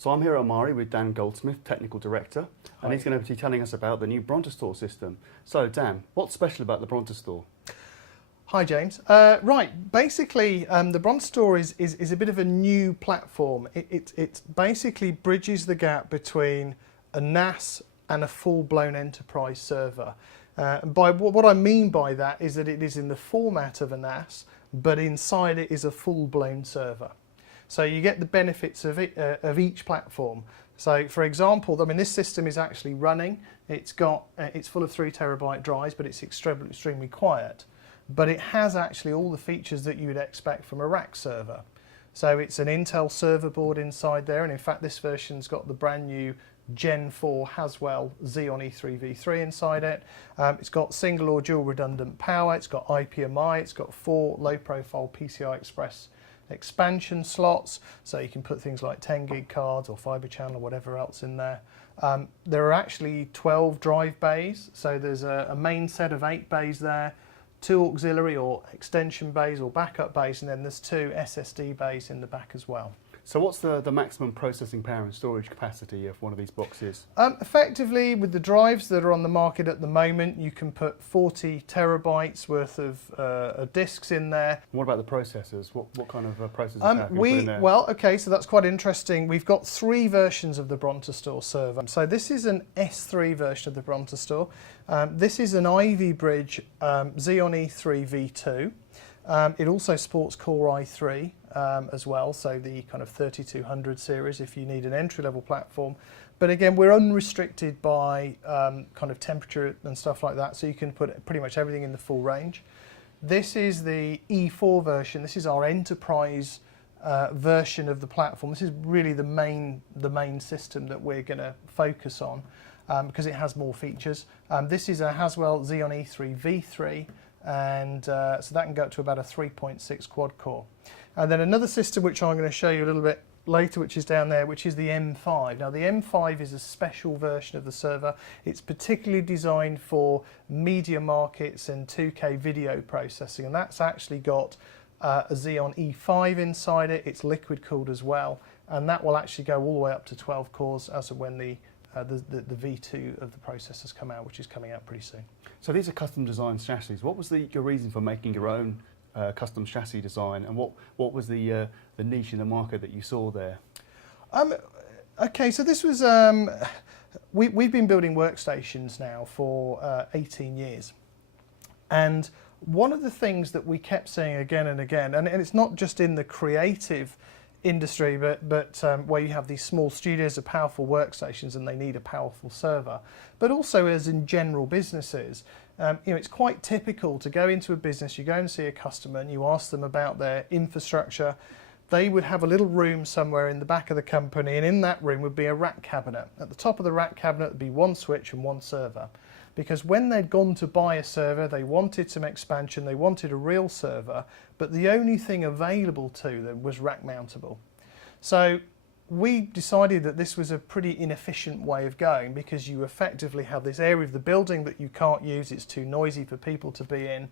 So I'm here at Armari with Dan Goldsmith, Technical Director, and he's going to be telling us about the new BrontaStor system. So Dan, what's special about the BrontaStor? Hi James. Right, basically the BrontaStor is a bit of a new platform. It basically bridges the gap between a NAS and a full-blown enterprise server. What I mean by that is that it is in the format of a NAS, but inside it is a full-blown server. So you get the benefits of each platform. So for example, I mean, this system is actually running. It's full of 3 terabyte drives, but it's extremely quiet. But it has actually all the features that you would expect from a rack server. So it's an Intel server board inside there, and in fact this version's got the brand new Gen 4 Haswell Xeon E3 V3 inside it. It's got single or dual redundant power, it's got IPMI, it's got 4 low profile PCI Express expansion slots, so you can put things like 10 gig cards or fiber channel or whatever else in there. There are actually 12 drive bays, so there's a main set of 8 bays there, 2 auxiliary or extension bays or backup bays, and then there's 2 SSD bays in the back as well. So what's the maximum processing power and storage capacity of one of these boxes? Effectively, with the drives that are on the market at the moment, you can put 40 terabytes worth of disks in there. And what about the processors? What kind of processors can you put in there? Well, okay, so that's quite interesting. We've got 3 versions of the BrontaStor server. So this is an S3 version of the BrontaStor. This is an Ivy Bridge Xeon E3 V2. It also supports Core i3 as well, so the kind of 3200 series if you need an entry-level platform. But again, we're unrestricted by kind of temperature and stuff like that, so you can put pretty much everything in the full range. This is the E4 version. This is our enterprise version of the platform. This is really the main system that we're going to focus on because it has more features. This is a Haswell Xeon E3 V3. And so that can go up to about a 3.6 quad core. And then another system which I'm going to show you a little bit later, which is down there, which is the M5. Now the M5 is a special version of the server. It's particularly designed for media markets and 2K video processing, and that's actually got a Xeon E5 inside it. It's liquid cooled as well, and that will actually go all the way up to 12 cores as of when the V2 of the processors come out, which is coming out pretty soon. So these are custom designed chassis. What was your reason for making your own custom chassis design, and what was the niche in the market that you saw there? Okay, so this was we've been building workstations now for 18 years, and one of the things that we kept saying again and again, and it's not just in the creative industry, but where you have these small studios of powerful workstations and they need a powerful server, but also as in general businesses, it's quite typical to go into a business, you go and see a customer and you ask them about their infrastructure. They would have a little room somewhere in the back of the company, and in that room would be a rack cabinet. At the top of the rack cabinet would be 1 switch and 1 server. Because when they'd gone to buy a server, they wanted some expansion, they wanted a real server, but the only thing available to them was rack mountable. So we decided that this was a pretty inefficient way of going, because you effectively have this area of the building that you can't use, it's too noisy for people to be in,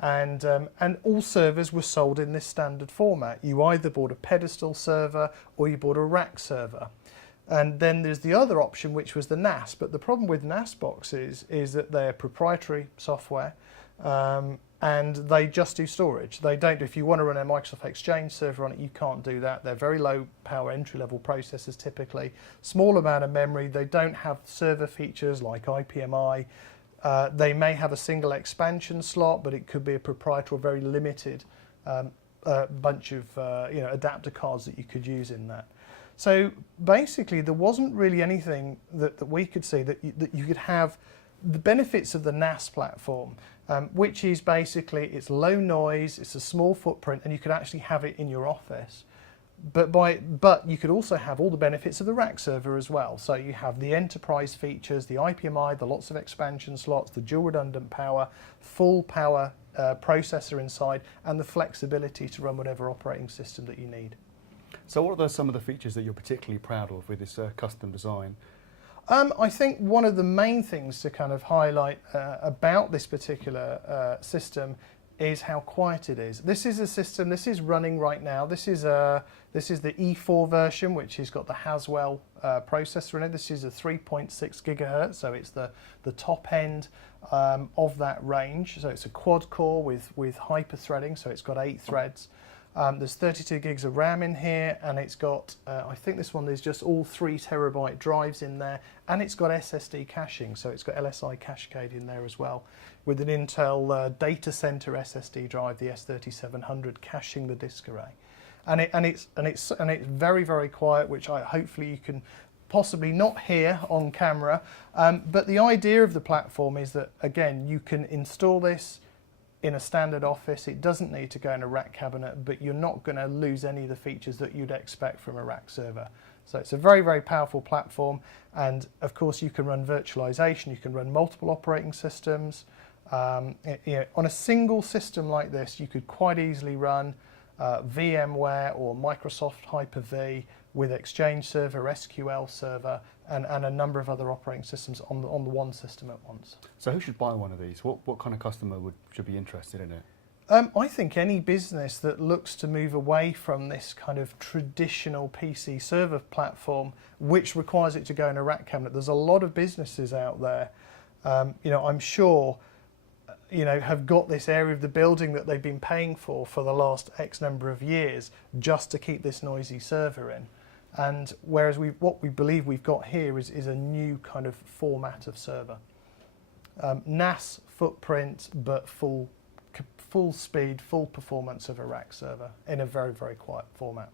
and all servers were sold in this standard format. You either bought a pedestal server or you bought a rack server. And then there's the other option, which was the NAS. But the problem with NAS boxes is that they're proprietary software and they just do storage. They don't, if you want to run a Microsoft Exchange server on it, you can't do that. They're very low power entry-level processors typically, small amount of memory. They don't have server features like IPMI. They may have a single expansion slot, but it could be a proprietary or very limited bunch of adapter cards that you could use in that. So basically, there wasn't really anything that we could see that you could have the benefits of the NAS platform, which is basically it's low noise, it's a small footprint, and you could actually have it in your office. But you could also have all the benefits of the rack server as well. So you have the enterprise features, the IPMI, the lots of expansion slots, the dual redundant power, full power processor inside, and the flexibility to run whatever operating system that you need. So what are some of the features that you're particularly proud of with this custom design? I think one of the main things to kind of highlight about this particular system is how quiet it is. This is a system, this is running right now. This is the E4 version, which has got the Haswell processor in it. This is a 3.6 gigahertz, so it's the top end of that range. So it's a quad core with hyper threading, so it's got 8 threads. There's 32 gigs of RAM in here, and it's got, I think this one, there's just all 3 terabyte drives in there, and it's got SSD caching, so it's got LSI Cachecade in there as well, with an Intel data center SSD drive, the S3700, caching the disk array. And it's very, very quiet, which hopefully you can possibly not hear on camera. But the idea of the platform is that, again, you can install this in a standard office. It doesn't need to go in a rack cabinet, but you're not going to lose any of the features that you'd expect from a rack server. So it's a very, very powerful platform, and of course you can run virtualization, you can run multiple operating systems. On a single system like this, you could quite easily run VMware or Microsoft Hyper-V with Exchange Server, SQL Server, and a number of other operating systems on the one system at once. So who should buy one of these? What kind of customer should be interested in it? I think any business that looks to move away from this kind of traditional PC server platform, which requires it to go in a rack cabinet. There's a lot of businesses out there, I'm sure, have got this area of the building that they've been paying for the last X number of years just to keep this noisy server in. And whereas what we believe we've got here is a new kind of format of server. NAS footprint, but full speed, full performance of a rack server in a very, very quiet format.